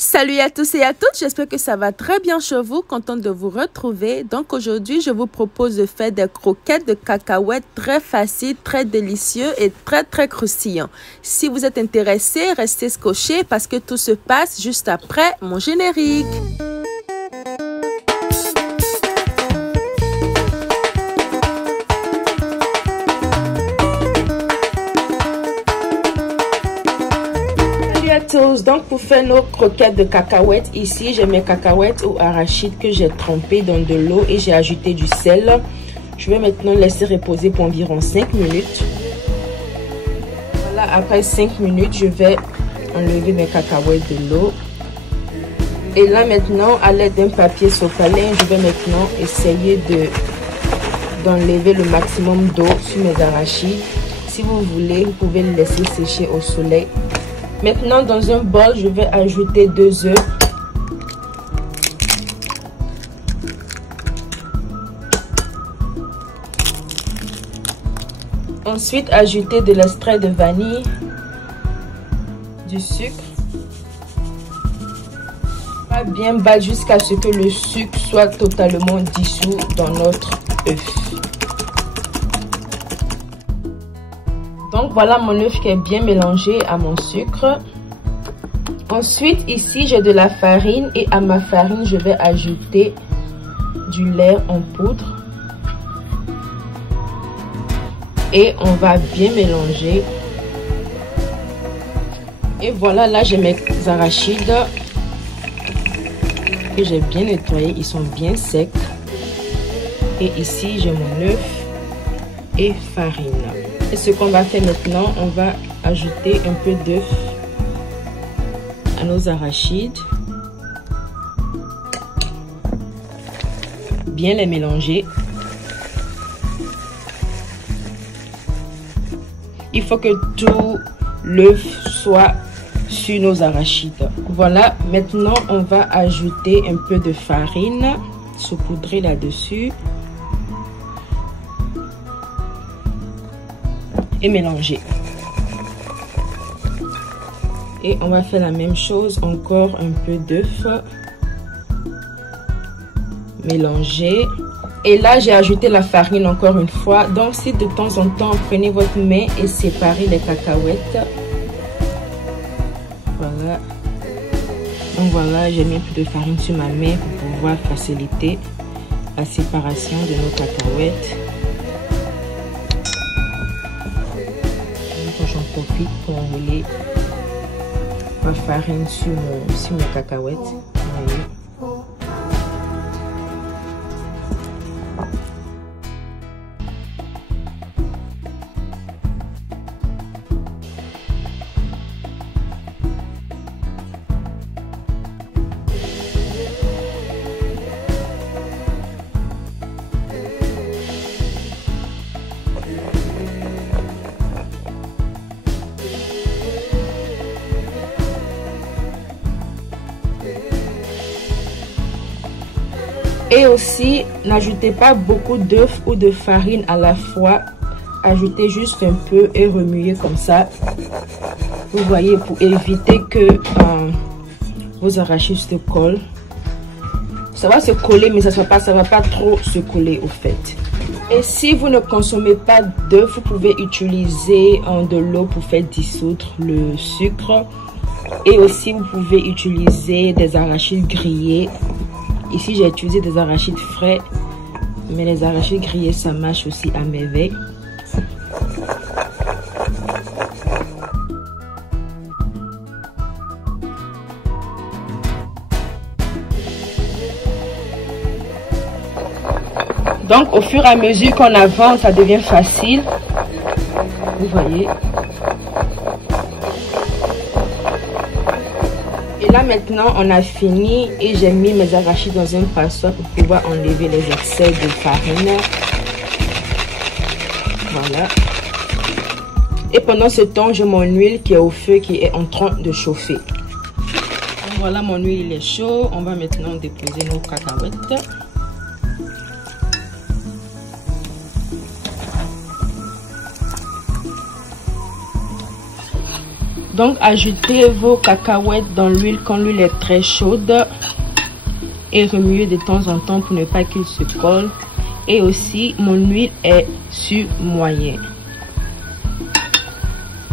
Salut à tous et à toutes, j'espère que ça va très bien chez vous, contente de vous retrouver. Donc aujourd'hui, je vous propose de faire des croquettes de cacahuètes très faciles, très délicieux et très croustillants. Si vous êtes intéressé, restez scotchés parce que tout se passe juste après mon générique. Donc pour faire nos croquettes de cacahuètes, ici j'ai mes cacahuètes ou arachides que j'ai trempées dans de l'eau et j'ai ajouté du sel. Je vais maintenant laisser reposer pour environ 5 minutes. Voilà, après 5 minutes, je vais enlever mes cacahuètes de l'eau. Et là maintenant, à l'aide d'un papier sopalin, je vais maintenant essayer d'enlever le maximum d'eau sur mes arachides. Si vous voulez, vous pouvez le laisser sécher au soleil. Maintenant, dans un bol, je vais ajouter 2 œufs. Ensuite, ajouter de l'extrait de vanille, du sucre. On va bien battre jusqu'à ce que le sucre soit totalement dissous dans notre œuf. Donc voilà mon œuf qui est bien mélangé à mon sucre. Ensuite ici j'ai de la farine et à ma farine je vais ajouter du lait en poudre. Et on va bien mélanger. Et voilà, là j'ai mes arachides que j'ai bien nettoyés, ils sont bien secs. Et ici j'ai mon œuf et farine. Et ce qu'on va faire maintenant, on va ajouter un peu d'œuf à nos arachides. Bien les mélanger. Il faut que tout l'œuf soit sur nos arachides. Voilà, maintenant on va ajouter un peu de farine saupoudrée là-dessus. Et mélanger. Et on va faire la même chose, encore un peu d'œuf. Mélanger. Et là, j'ai ajouté la farine encore une fois. Donc, si de temps en temps, prenez votre main et séparez les cacahuètes. Voilà. Donc voilà, j'ai mis un peu de farine sur ma main pour pouvoir faciliter la séparation de nos cacahuètes. J'en profite pour enrouler ma farine sur mes cacahuètes. Voyez. Et aussi, n'ajoutez pas beaucoup d'œufs ou de farine à la fois. Ajoutez juste un peu et remuez comme ça. Vous voyez, pour éviter que vos arachides se collent. Ça va se coller, mais ça ne va pas trop se coller au fait. Et si vous ne consommez pas d'œufs, vous pouvez utiliser de l'eau pour faire dissoudre le sucre. Et aussi, vous pouvez utiliser des arachides grillés. Ici, j'ai utilisé des arachides frais, mais les arachides grillés, ça marche aussi à merveille. Donc, au fur et à mesure qu'on avance, ça devient facile. Vous voyez. Et là maintenant on a fini et j'ai mis mes arachides dans un passoire pour pouvoir enlever les excès de farine. Voilà. Et pendant ce temps, j'ai mon huile qui est au feu, qui est en train de chauffer. Donc voilà, mon huile il est chaud. On va maintenant déposer nos cacahuètes. Donc ajoutez vos cacahuètes dans l'huile quand l'huile est très chaude et remuez de temps en temps pour ne pas qu'il se colle. Et aussi mon huile est sur moyen.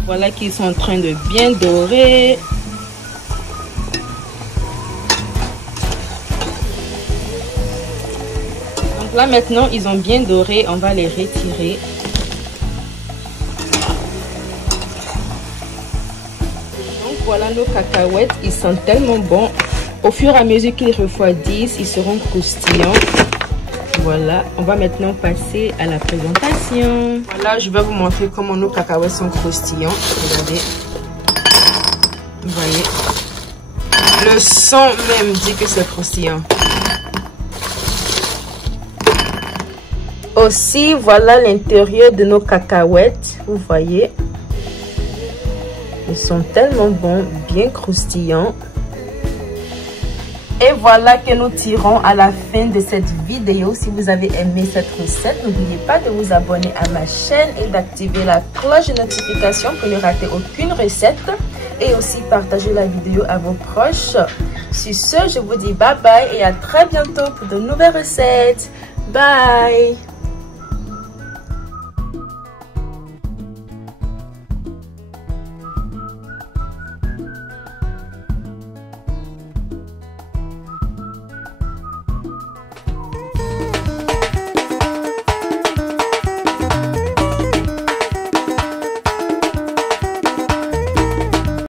Voilà qu'ils sont en train de bien dorer. Donc là maintenant ils ont bien doré, on va les retirer. Donc voilà nos cacahuètes, ils sont tellement bons. Au fur et à mesure qu'ils refroidissent, ils seront croustillants. Voilà, on va maintenant passer à la présentation. Voilà, je vais vous montrer comment nos cacahuètes sont croustillants. Regardez. Vous voyez. Le son même dit que c'est croustillant. Aussi, voilà l'intérieur de nos cacahuètes. Vous voyez. Ils sont tellement bons, bien croustillants. Et voilà que nous tirons à la fin de cette vidéo. Si vous avez aimé cette recette, n'oubliez pas de vous abonner à ma chaîne et d'activer la cloche de notification pour ne rater aucune recette. Et aussi partager la vidéo à vos proches. Sur ce, je vous dis bye bye et à très bientôt pour de nouvelles recettes. Bye!